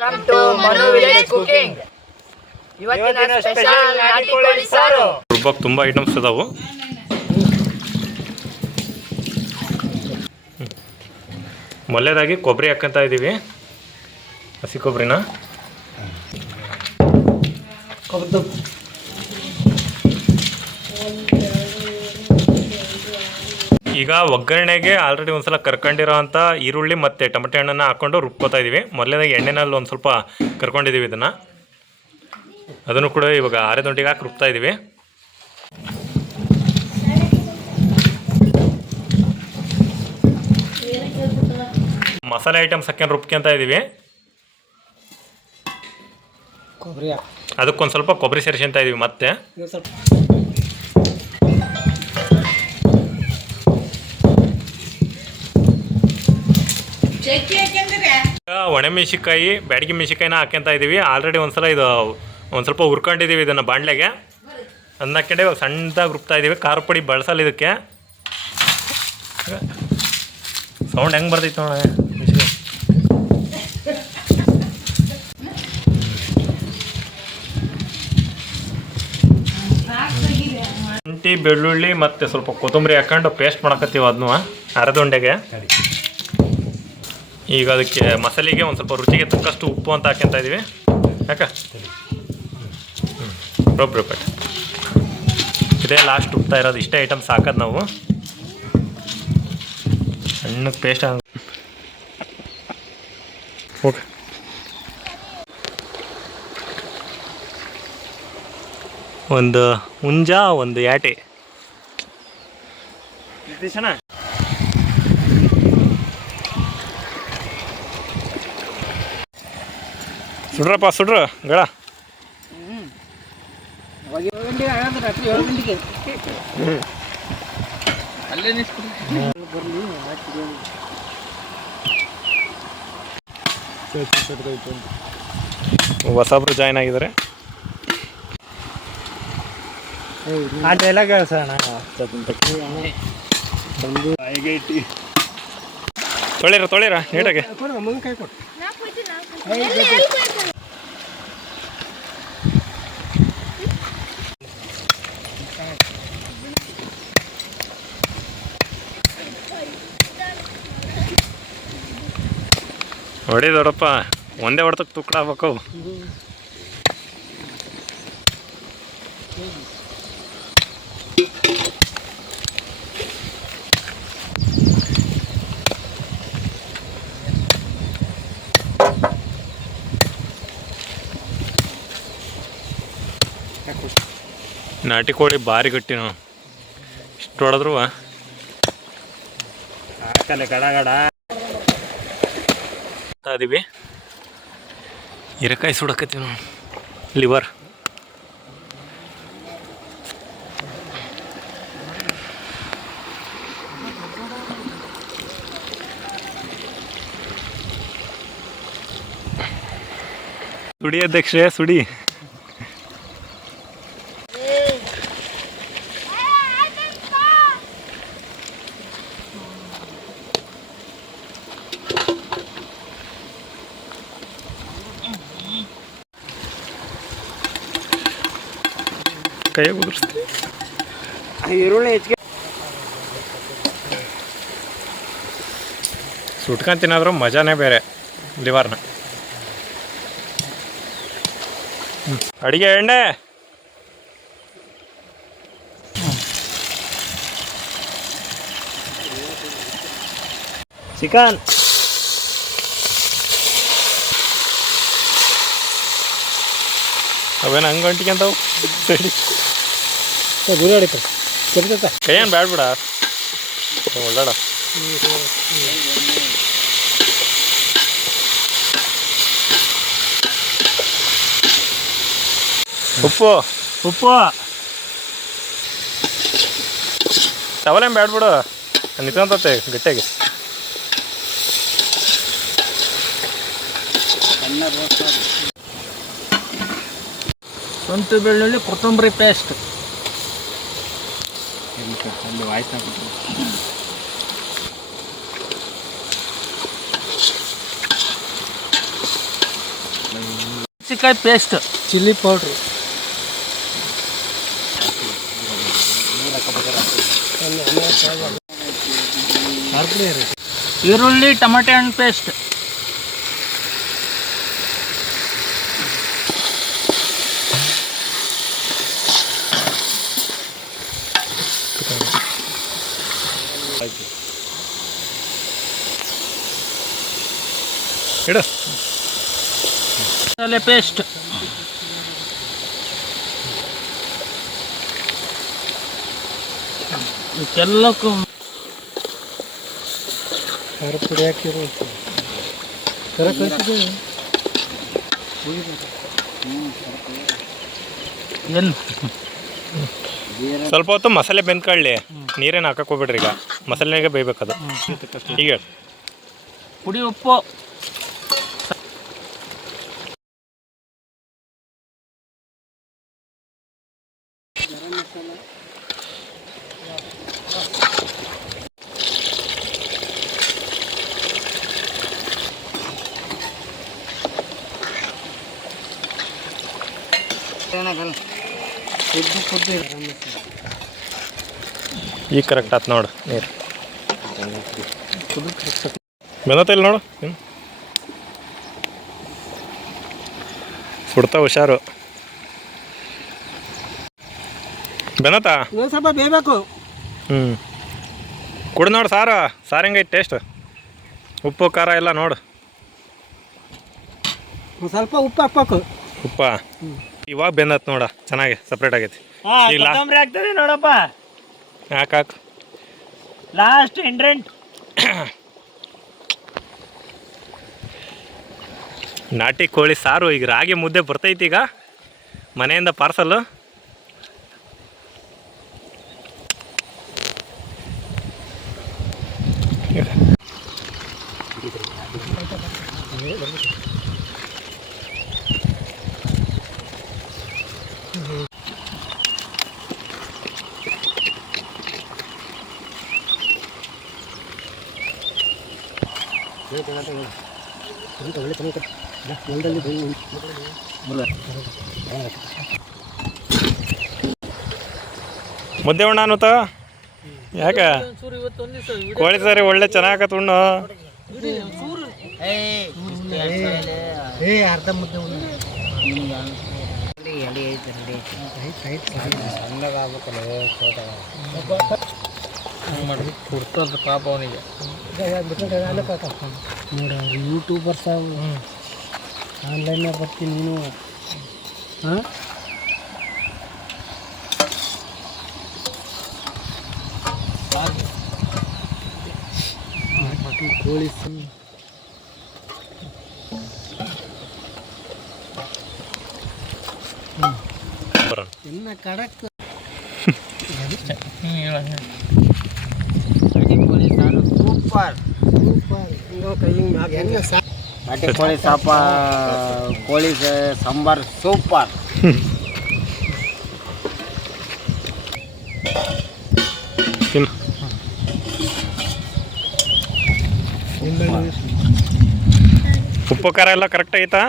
Welcome to Manu village cooking ಇವತ್ತಿನ special ನಾಟಿ ಕೋಳಿ ಸಾರು. ರುಬ್ಬಕ್ಕೆ ತುಂಬ ಐಟಮ್ಸ್ ಇದಾವು. ಮೊದಲೇದಾಗಿ ಕೊಬ್ಬರಿ ಹಾಕ್ಕಂತ ಇದ್ದೀವಿ ಹಸಿ ಕೊಬ್ಬರಿನ. ಈಗ ಒಗ್ಗರಣೆಗೆ ಆಲ್ರೆಡಿ ಒಂದ್ಸಲ ಕರ್ಕೊಂಡಿರೋ ಅಂಥ ಈರುಳ್ಳಿ ಮತ್ತು ಟೊಮೆಟೊ ಹಣ್ಣನ್ನು ಹಾಕ್ಕೊಂಡು ರುಬ್ಕೋತಾ ಇದ್ದೀವಿ ಮೊದಲನೇದಾಗ ಎಣ್ಣೆನಲ್ಲಿ ಒಂದು ಸ್ವಲ್ಪ ಕರ್ಕೊಂಡಿದ್ದೀವಿ ಇದನ್ನು. ಅದನ್ನು ಕೂಡ ಇವಾಗ ಆರೆ ದೊಂಟಿಗೆ ಹಾಕಿ ರುಬ್ತಾ ಇದ್ದೀವಿ ಮಸಾಲೆ ಐಟಮ್ಸ್ ಹಾಕ್ಕೊಂಡು ರುಬ್ಕೊಂತ ಇದ್ದೀವಿ ಅದಕ್ಕೊಂದು ಸ್ವಲ್ಪ ಕೊಬ್ಬರಿ ಸೇರಿಸ್ಕೊಂತ ಇದೀವಿ ಮತ್ತೆ. ಇವು ಮೆಣಸಿಕಾಯಿ ಬ್ಯಾಡಗಿ ಮೆಣಸಿಕಾಯಿನ ಹಾಕ್ಯಂತ ಇದ್ದೀವಿ ಆಲ್ರೆಡಿ ಒಂದ್ಸಲ ಇದು ಒಂದು ಸ್ವಲ್ಪ ಹುರ್ಕೊಂಡಿದ್ದೀವಿ ಇದನ್ನು ಬಾಣಲೆಗೆ. ಅದನ್ನ ಹಾಕ್ಯಂಡೆ ಇವಾಗ ಸಣ್ಣದಾಗಿ ರುಬ್ತಾ ಇದ್ದೀವಿ ಖಾರ ಪುಡಿ ಬಳಸಲ್ಲ ಇದಕ್ಕೆ. ಸೌಂಡ್ ಹೆಂಗೆ ಬರ್ತೈತೆ ನೋಡ ಶುಂಠಿ ಬೆಳ್ಳುಳ್ಳಿ ಮತ್ತು ಸ್ವಲ್ಪ ಕೊತ್ತಂಬರಿ ಹಾಕೊಂಡು ಪೇಸ್ಟ್ ಮಾಡಕತ್ತೀವಿ ಅದನ್ನು ಅರೆದೊಂಡೆಗೆ ಈಗ ಅದಕ್ಕೆ ಮಸಾಲೆಗೆ ಒಂದು ಸ್ವಲ್ಪ ರುಚಿಗೆ ತಕ್ಕಷ್ಟು ಉಪ್ಪು ಅಂತ ಹಾಕ್ಯಂತ ಇದ್ದೀವಿ ಯಾಕ? ರೊಬ್ಬರು ಇದೇ ಲಾಸ್ಟ್ ಉಪ್ತಾ ಇರೋದು, ಇಷ್ಟೇ ಐಟಮ್ಸ್ ಹಾಕೋದು ನಾವು. ಹಣ್ಣು ಪೇಸ್ಟ್ ಓಕೆ. ಒಂದು ಹುಂಜ, ಒಂದು ಯಾಟೆ. ಸುಡ್ರಪ್ಪ ಸುಡ್ರ ಬರಲಿ ಹೊಸಬ್ರು ಜಾಯ್ನ್ ಆಗಿದ್ದಾರೆ. ಆ ಡೈಲಾಗ್ ಸರ್ ತೊಳಿರ ತೊಳಿರ ನೀಟಾಗೆ ಹೊಡಿ ಒಂದೇ ಹೊಡೆದಕ್ಕೆ ತುಕ್ಕಡ ನಾಟಿ ಕೋಳಿ ಭಾರಿ ಗಟ್ಟಿ ನಾವು ಇಷ್ಟು ಹೊಡೆದ್ರು ಗಡ ಗಡ. ಗಡ ಇದ್ದೀವಿ ಹೀರೆಕಾಯಿ ಸುಡಕತ್ತೀವಿ ನಾವು ಲಿವರ್ ಸುಡಿ ಅಧ್ಯಕ್ಷೆ ಸುಡಿ. ಕೈಯಾಗ ಉದುರಿಸ್ತೀವಿ ಈರುಳ್ಳಿ ಹೆಚ್ಚಿಗೆ ಸುಟ್ಕೊಂಡ್ ತಿನ್ನೋದ್ರು ಮಜಾನೇ ಬೇರೆ ಲಿವರ್ನ. ಅಡಿಗೆ ಎಣ್ಣೆ. ಚಿಕನ್. ಅವೇನು ಹಂಗೆ ಅಂಟಿಕೊಂತಾವು ಸರಿ. ಗುರಿ ಹೊಡಿತಾರೆ ಕೆಡ್ತೈತ ಏನು ಬ್ಯಾಡ ಬಿಡ. ಒಳ್ಳಾಡ. ಉಪ್ಪು. ಉಪ್ಪು. ಟವಲೇನು ಬ್ಯಾಡ ಬಿಡು. ನಿಂತ್ಕೊಂತತೆ ಗಟ್ಟಿಯಾಗಿ. ಸ್ವಂತ ಬೆಳ್ಳುಳ್ಳಿ ಕೊತ್ತಂಬರಿ ಪೇಸ್ಟ್ ಅಲ್ಲಿ ವಾಯ್ಸ್ ಮೆಣಸಿನ್ಕಾಯಿ ಪೇಸ್ಟ್ ಚಿಲ್ಲಿ ಪೌಡ್ರು ಈರುಳ್ಳಿ ಟೊಮೆಟೊ ಹಣ್ಣು ಪೇಸ್ಟ್ ಇಡು. ಮಸಾಲೆ ಪೇಸ್ಟ್ ಇದಕ್ಕೆಲ್ಲಕ್ಕೂ ಖಾರ ಪುಡಿ ಹಾಕಿರೋ. ಖಾರ ಕಳಿಸಿದೆ ಏನು ಸ್ವಲ್ಪ ಹೊತ್ತು ಮಸಾಲೆ ಬೆಂದ್ಕೊಳ್ಳಿ. ನೀರೇನು ಹಾಕಕ್ಕೆ ಹೋಗ್ಬಿಡ್ರಿ ಈಗ. ಮಸಾಲೆಗೆ ಬೇಯ್ಬೇಕದು. ಈಗ ಪುಡಿ ಉಪ್ಪು. ಈಗ ಕರೆಕ್ಟ್ ಆತ್ ನೋಡು ನೀರು. ಇಲ್ಲ ನೋಡು ಸುಡ್ತಾ ಹುಷಾರು. ಬೆನತಾ? ಇನ್ನೊಂದು ಸ್ವಲ್ಪ ಬೇಯಬೇಕು. ಹ್ಞೂ ಕುಡ್ದು ನೋಡು ಸಾರು ಸಾರು ಹೆಂಗೈತೆ ಟೇಸ್ಟ್ ಉಪ್ಪು ಖಾರ ಎಲ್ಲ ನೋಡು. ಒಂದು ಸ್ವಲ್ಪ ಉಪ್ಪು ಹಾಕ್ಬೇಕು. ಉಪ್ಪ? ಇವಾಗ ಬೆಂದತ್ ನೋಡ ಚೆನ್ನಾಗಿ ಸಪ್ರೇಟ್ ಆಗೈತಿ. ಇಲ್ಲ. ಕೊತ್ತಂಬರಿ ನೋಡಪ್ಪ. ಯಾಕೆ ಹಾಕು? ಲಾಸ್ಟ್ ಎಂಡ್ರೆಂಟ್ ನಾಟಿ ಕೋಳಿ ಸಾರು ಈಗ ರಾಗಿ ಮುದ್ದೆ ಬರ್ತೈತಿ ಈಗ. ಮನೆಯಿಂದ ಪಾರ್ಸಲ್ಲು ಮುದ್ದೆ ಉಣ್ಣ ಅನ್ನುತ್ತ ಯಾಕೆ? ಕೋಳಿ ಸಾರಿ ಒಳ್ಳೆ ಚೆನ್ನಾಗತ್ ಉಣ್ಣು. ಕೊಡ್ತದ ಪಾಪ ಅವನಿಗೆ. ನೋಡ ಯೂಟ್ಯೂಬರ್ಸ್ ಆನ್ಲೈನ್ ಬರ್ತೀನಿ ನೀನು. ಹಾಂ? போலீஸும் என்ன கணக்கு கோழி சாப்பா கோழி சாம்பார் சூப்பர் ತಿನ್ನು ಉಪ್ಪು ಖಾರ ಎಲ್ಲ ಕರೆಕ್ಟ್ ಐತಾ